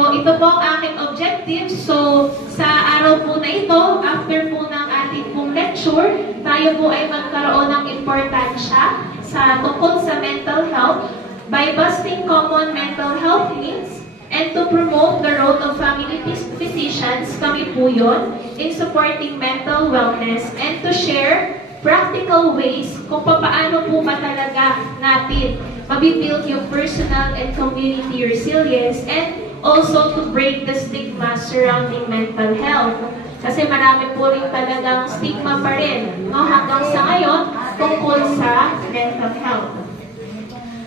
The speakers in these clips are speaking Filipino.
So, ito po ang aking objective. So, sa araw po na ito, after po ng ating pong lecture, tayo po ay magkaroon ng importansya sa tungkol sa mental health by busting common mental health myths and to promote the role of family physicians, kami po yun, in supporting mental wellness and to share practical ways kung paano po ba talaga natin mabibuild yung personal and community resilience and also to break the stigma surrounding mental health. Kasi marami po rin talagang stigma pa rin hanggang sa ngayon tungkol sa mental health.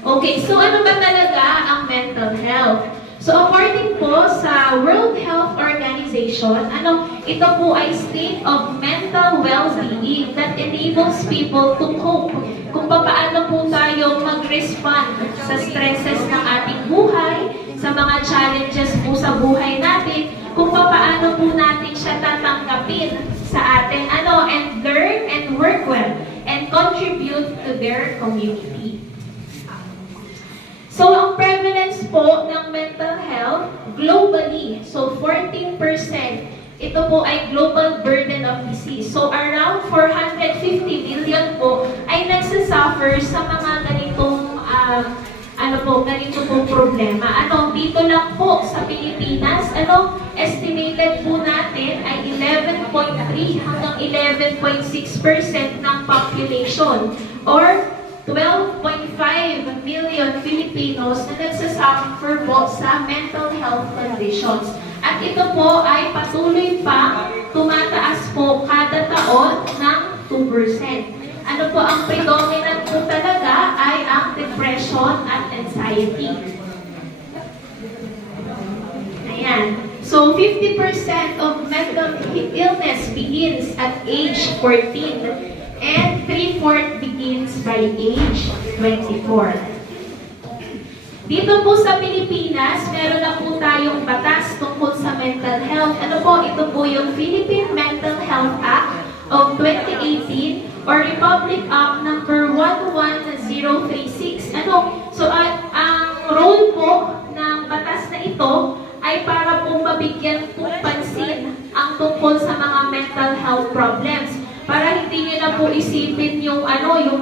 Okay, so ano ba talaga ang mental health? So according po sa World Health Organization, ito po ay state of mental well-being that enables people to cope kung paano po tayo mag-respond sa stresses ng ating buhay, sa mga challenges po sa buhay natin, kung paano po natin siya tatanggapin sa atin, and learn and work well, and contribute to their community. So, ang prevalence po ng mental health globally, so 14%, ito po ay global burden of disease. So, around 450 million po ay nagsasuffer sa mga ganitong ganito pong problema. Dito lang po sa Pilipinas, estimated po natin ay 11.3 hanggang 11.6% ng population or 12.5 million Filipinos na nagsasuffer po sa mental health conditions. At ito po ay patuloy pa tumataas po kada taon ng 2%. Ano po ang predominant po talaga ay ang depression at anxiety. Ayan. So, 50% of mental illness begins at age 14 and 3/4 begins by age 24. Dito po sa Pilipinas, meron na po tayong batas tungkol sa mental health. Ito po yung Philippine Mental Health Act of 2018 or Republic Act number 11036. So, ang role po ng batas na ito ay para po mabigyan pong pansin ang tungkol sa mga mental health problems. Para hindi nyo na po isipin yung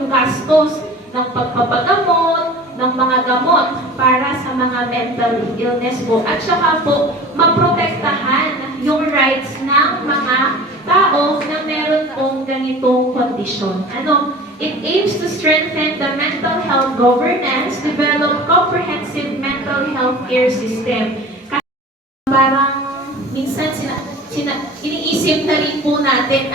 gastos ng pagpapagamot, ng mga gamot para sa mga mental illness po. At saka po, maprotektahan yung rights ng mga tao na meron pong ganitong kondisyon. It aims to strengthen the mental health governance, develop comprehensive mental health care system. Kasi parang minsan iniisip na rin po natin,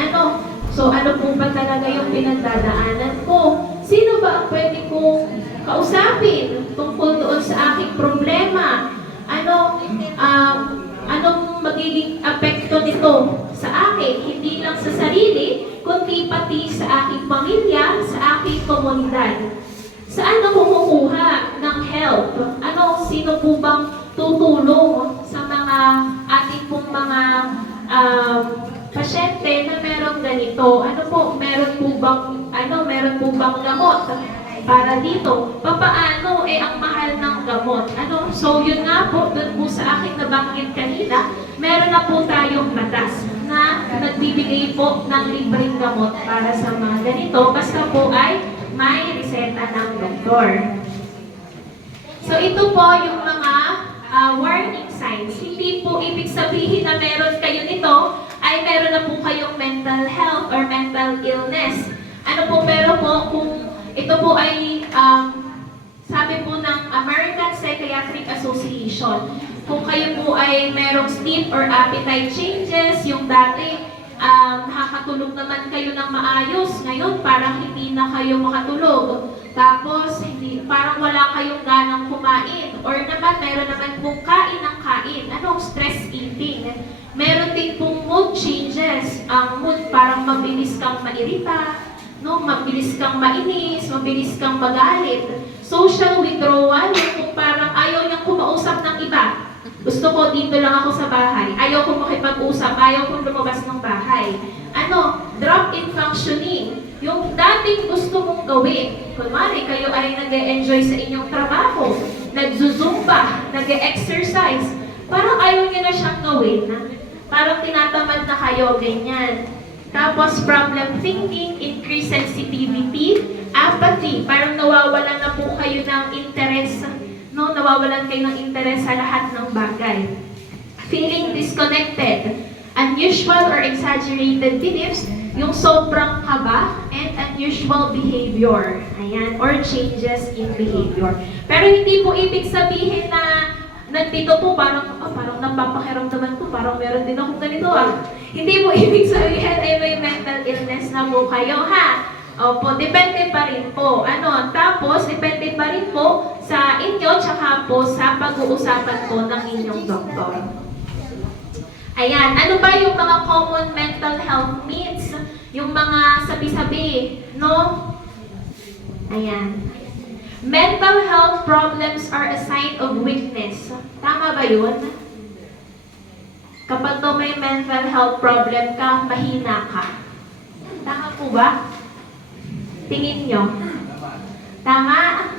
so ano po ba talaga yung pinagdadaanan ko? Sino ba ang pwede kong kausapin tungkol doon sa aking problema? Anong magiging apekto nito sa akin? Hindi lang sa sarili, kundi pati sa aking pamilya, sa aking komunidad. Saan ako kumukuha ng help? Sino po bang tutulong sa mga ating pong mga pasyente na meron ganito? Meron po bang gamot para dito? Papaano ang mahal ng gamot? So yun nga po, doon po sa aking nabanggit kanina, meron na po tayong batas na nagbibigay po ng libreng gamot para sa mga ganito, basta po ay may reseta ng doktor. So ito po yung mga warning signs. Hindi po ibig sabihin na meron kayo nito ay meron na po kayong mental health or mental illness. Pero po kung ito po ay sabi po ng American Psychiatric Association, kung kayo po ay merong sleep or appetite changes, yung dati nakakatulog naman kayo ng maayos, ngayon parang hindi na kayo makatulog. Tapos parang wala kayong ganang kumain. Or naman meron naman pong kain ng kain. Stress eating. Meron din pong mood changes. Ang mood parang mabilis kang mairita, mabilis kang mainis, mabilis kang magalit. Social withdrawal, kung parang ayaw niyang kumausap ng iba. Gusto ko dito lang ako sa bahay. Ayaw ko makipag-usap, ayaw kong lumabas ng bahay. Drop in functioning. Yung dating gusto mong gawin. Kunwari, kayo ay nag-e-enjoy sa inyong trabaho, nagzuzumba, nag-e-exercise. Parang siyang gawin. Parang tinatamad na kayo, ganyan. Tapos problem thinking, increased sensitivity, apathy, parang nawawalan na po kayo ng interest, no? Nawawalan kayo ng interest sa lahat ng bagay. Feeling disconnected, unusual or exaggerated beliefs, yung sobrang kaba, and unusual behavior. Ayan, or changes in behavior. Pero hindi po ibig sabihin na nandito po parang napapakiramdaman ko, parang meron din akong ganito Hindi po ibig sabihin ay may mental illness na po kayo, ha? Opo, depende pa rin po. Tapos, depende pa rin po sa inyo, tsaka po sa pag-uusapan po ng inyong doktor. Ayan, ano ba yung mga common mental health needs? Yung mga sabi-sabi, no? Ayan. Mental health problems are a sign of weakness. Tama ba yun? Kapag to may mental health problem ka, mahina ka. Tama po ba? Tingin nyo? Tama?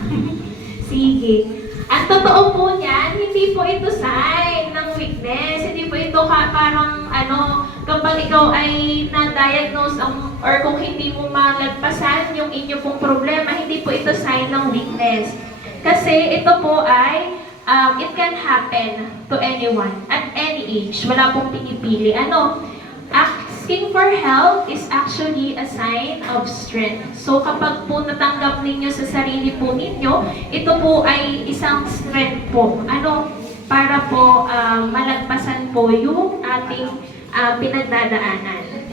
Sige. Ang totoo po niyan, hindi po ito sign ng weakness. Hindi po ito parang kapag ikaw ay na-diagnose or kung hindi mo malagpasan yung inyo pong problema, hindi po ito sign ng weakness. Kasi ito po ay, it can happen to anyone at any age. Wala pong pinipili. Asking for help is actually a sign of strength. So kapag po natanggap ninyo sa sarili po ninyo, ito po ay isang strength po. Para po malagpasan po yung ating pinagdadaanan.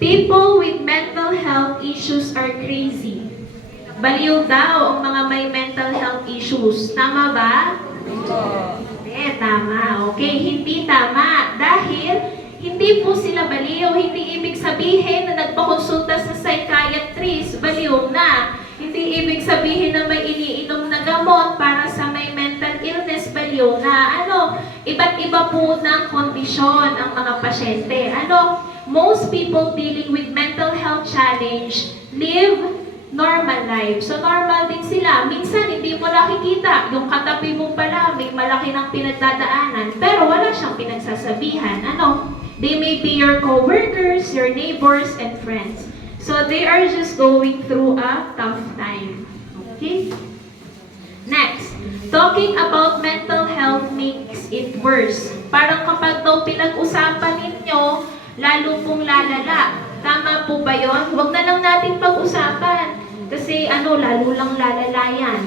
People with mental health issues are crazy. Baliw daw ang mga may mental health issues. Tama ba? Tama. Okay, hindi tama. Dahil hindi po sila baliw. Hindi ibig sabihin na nagpakonsulta sa psychiatrist, baliw na. Hindi ibig sabihin na may iniinom na gamot para sa may mental illness, baliw na. Iba't iba po ng kondisyon ang mga pasyente. Most people dealing with mental health challenge live normal life. So normal din sila. Minsan hindi mo nakikita. Yung katabi mo pala, may malaki ng pinagdadaanan. Pero wala siyang pinagsasabihan. They may be your co-workers, your neighbors, and friends. So they are just going through a tough time. Okay? Next, talking about mental health makes it worse. Parang kapag daw pinag-usapan ninyo, lalo pong lalala. Tama po ba yun? Huwag na lang natin pag-usapan. Kasi lalo lang lalala yan.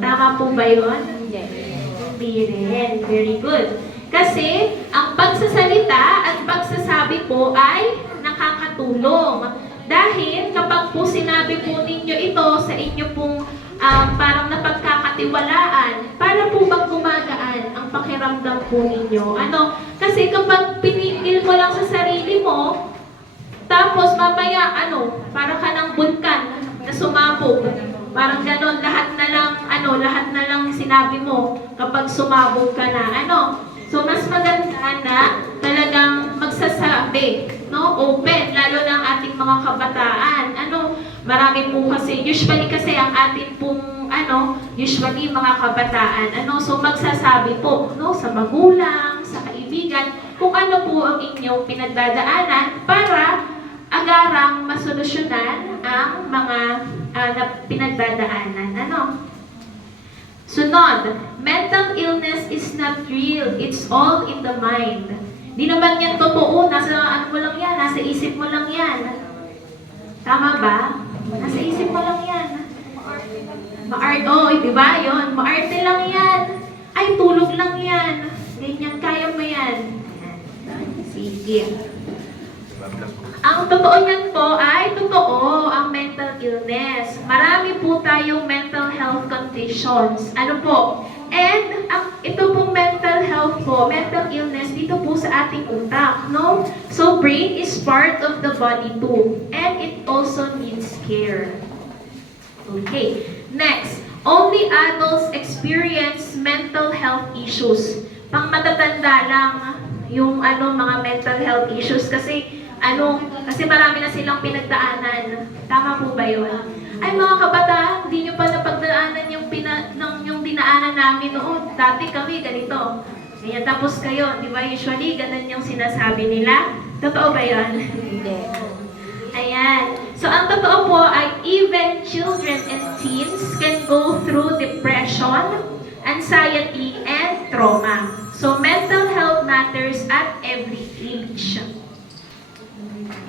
Tama po ba yun? Hindi rin. Very good. Kasi, ang pagsasalita at pagsasabi po ay nakakatulong. Dahil kapag po sinabi po ninyo ito sa inyo pong parang napagkakatiwalaan, para po bang gumagaan ang pakiramdam po ninyo? Kasi kapag pinigil mo lang sa sarili mo, tapos mamaya, para ka ng bulkan na sumabog. Parang ganon, lahat na lang sinabi mo kapag sumabog ka na. So, mas maganda na talagang magsasabi, open, lalo na ang ating mga kabataan. Marami po kasi, usually kasi ang ating pong, usually mga kabataan, so magsasabi po, sa magulang, sa kaibigan, kung ano po ang inyong pinagdadaanan para agarang masolusyonan ang mga pinagdadaanan. Sunod, mental illness is not real. It's all in the mind. Di naman yan totoo. Nasa mo lang yan. Nasa isip mo lang yan. Tama ba? Nasa isip mo lang yan. Di ba yun? Maarte lang yan. Ay, tulog lang yan. Ganyan, kaya mo yan. Sige. Ang totoo niyan po ay totoo ang mental illness. Marami po tayong mental health conditions. And ito pong mental health po, mental illness, dito po sa ating utak, So, brain is part of the body too. And it also needs care. Okay. Next, only adults experience mental health issues. Pang matatanda lang yung mga mental health issues kasi marami na silang pinagdaanan. Tama po ba yun? Ay mga kabataan, hindi nyo pa napagdaanan yung dinaanan namin noon. Dati kami ganito. Ganyan, tapos kayo, di ba usually, ganun yung sinasabi nila? Totoo ba yun? Hindi. Ayan. So, ang totoo po ay even children and teens can go through depression, anxiety, and trauma. So, mental health matters at every age.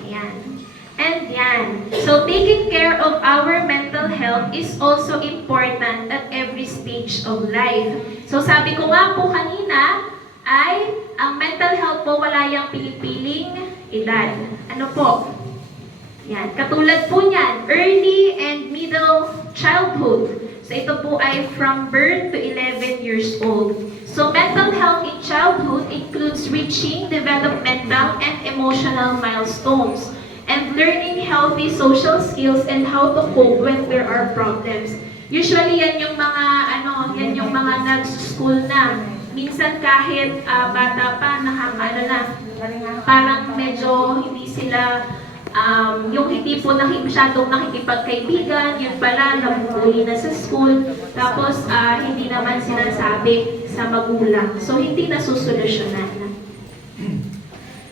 Ayan. And yan. So, taking care of our mental health is also important at every stage of life. So, sabi ko nga po kanina, ay ang mental health po wala yung pinipiling edad. Ano po? Yan. Katulad po niyan, early and middle childhood. So, ito po ay from birth to 11 years old. So, mental health in childhood includes reaching developmental and emotional milestones and learning healthy social skills and how to cope when there are problems. Usually, yan yung mga, yan yung mga nag-school na. Minsan kahit bata pa, parang medyo hindi sila, yung hindi po masyadong nakikipagkaibigan, yun pala, nabubuli na sa school, tapos hindi naman sinasabi sa magulang. So, hindi nasusolusyonan.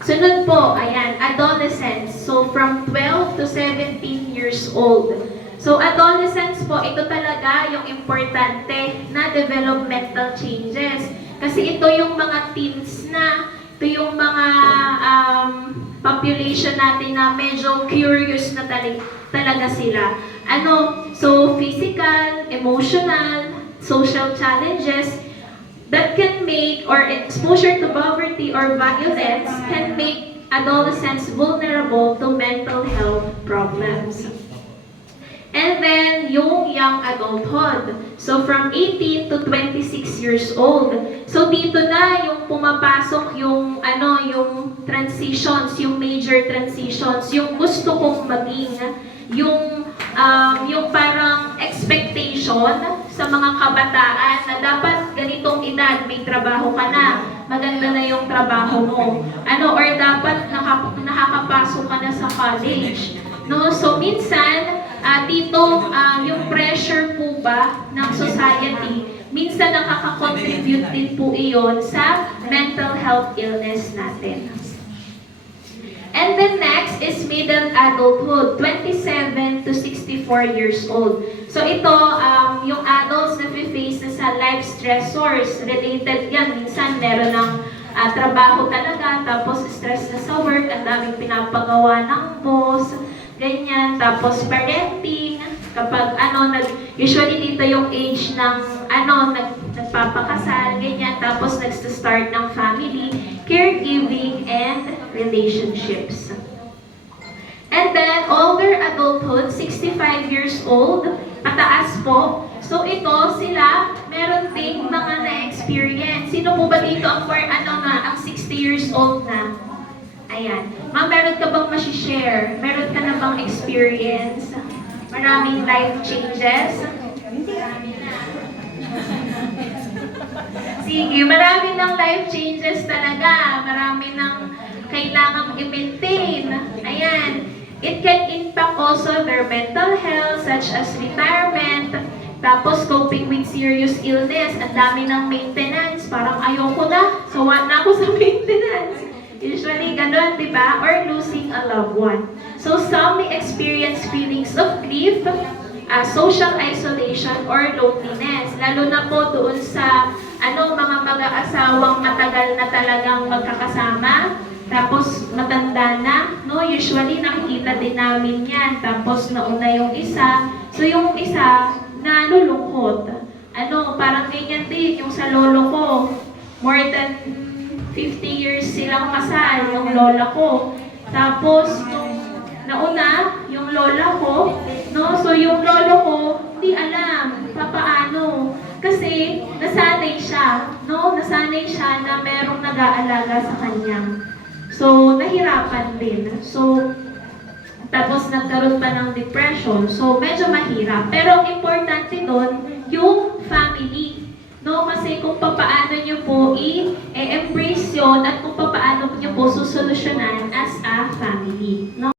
Sunod po, ayan, adolescence. So, from 12 to 17 years old. So, adolescence po, ito talaga yung importante na developmental changes. Kasi ito yung mga teens na, ito yung mga population natin na medyo curious na talaga sila. So, physical, emotional, social challenges, that can make, or exposure to poverty or violence can make adolescents vulnerable to mental health problems. And then, yung young adulthood. So, from 18 to 26 years old. So, dito na yung pumapasok yung, yung transitions, yung major transitions, yung gusto kong maging, yung parang expectation sa mga kabataan na dapat ganitong edad, may trabaho ka na, maganda na yung trabaho mo. Or dapat nakakapasok ka na sa college. No? So, minsan, dito, yung pressure po ba ng society, minsan nakaka-contribute din po iyon sa mental health illness natin. And then next is middle adulthood, 27 to 64 years old. So ito, yung adults na face na sa life stressors, related yan. Minsan meron ng trabaho talaga, tapos stress na sa work, ang daming pinapagawa ng boss, ganyan. Tapos parenting, kapag usually dito yung age ng nagpapakasal, ganyan. Tapos nagsa-start ng family, caregiving, and relationships. And then, older adulthood, 65 years old, pataas po. So ito, sila, meron ding mga na-experience. Sino po ba dito ang ang 60 years old na? Ayan. Ma'am, meron ka bang masishare? Meron ka na bang experience? Maraming life changes? Sige, marami ng life changes talaga. Marami ng kailangang i-maintain. Ayan. It can impact also their mental health, such as retirement, tapos coping with serious illness. Ang dami ng maintenance. Parang ayoko na. Sawa na ako sa maintenance. Usually, ganun, di ba? Or losing a loved one. So, some may experience feelings of grief, social isolation, or loneliness. Lalo na po doon sa mga mag-aasawang matagal na talagang magkakasama, tapos matanda na, no? Usually, nakikita din namin yan. Tapos nauna yung isa. So, yung isa, nalulungkot. Parang ganyan din, yung sa lolo ko, more than 50 years silang kasal, yung lola ko. Tapos, nung nauna, yung lola ko, no? So, yung lolo ko, hindi alam paano. Kasi, nasanay siya, no? Nasanay siya na merong nag-aalaga sa kanya. So, nahirapan din. So, tapos nagkaroon pa ng depression. So, medyo mahirap. Pero, importante doon, yung family. No? Kasi kung paano nyo po i-embrace yun at kung paano nyo po susolusyonan as a family. No?